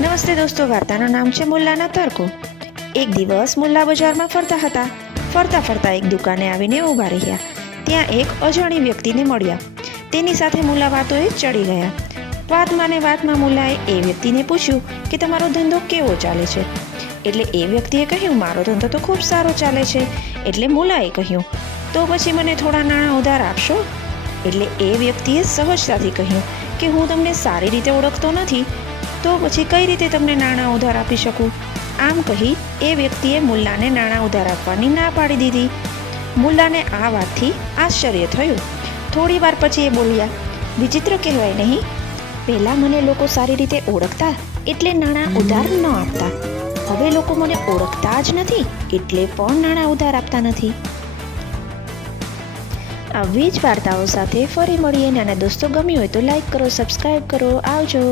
નમસ્તે દોસ્તો, વાર્તાનું નામ છે મુલ્લાના તર્કો. એક દિવસ મુલ્લા બજારમાં ફરતા હતા. ફરતા ફરતા એક દુકાને આવીને ઊભા રહ્યા. ત્યાં એક અજાણી વ્યક્તિને મળ્યા. તેની સાથે મુલ્લા વાતોએ ચડી ગયા. વાતમાં મુલ્લાએ એ વ્યક્તિને પૂછ્યું કે તમારો ધંધો કેવો ચાલે છે. એટલે એ વ્યક્તિએ કહ્યું, મારો ધંધો તો ખૂબ સારો ચાલે છે. એટલે મુલ્લાએ કહ્યું, તો પછી મને થોડા નાણાં ઉધાર આપશો. એટલે એ વ્યક્તિએ સહજતાથી કહ્યું કે હું તમને સારી રીતે ઓળખતો નથી, તો પછી કઈ રીતે તમને નાણાં ઉધાર આપી શકું. આમ કહી એ વ્યક્તિએ મુલ્લાને નાણાં ઉધાર આપવાની ના પાડી દીધી. મુલ્લાને આ વાતથી આશ્ચર્ય થયું. થોડી વાર પછી એ બોલ્યા, વિચિત્ર કહેવાય નહીં? પહેલાં મને લોકો સારી રીતે ઓળખતા એટલે નાણાં ઉધાર ન આપતા. હવે લોકો મને ઓળખતા જ નથી એટલે પણ નાણાં ઉધાર આપતા નથી. આવી જ વાર્તાઓ સાથે ફરી મળીએ. નાના દોસ્તો, ગમ્યું હોય તો લાઈક કરો, સબસ્ક્રાઈબ કરો. આવજો.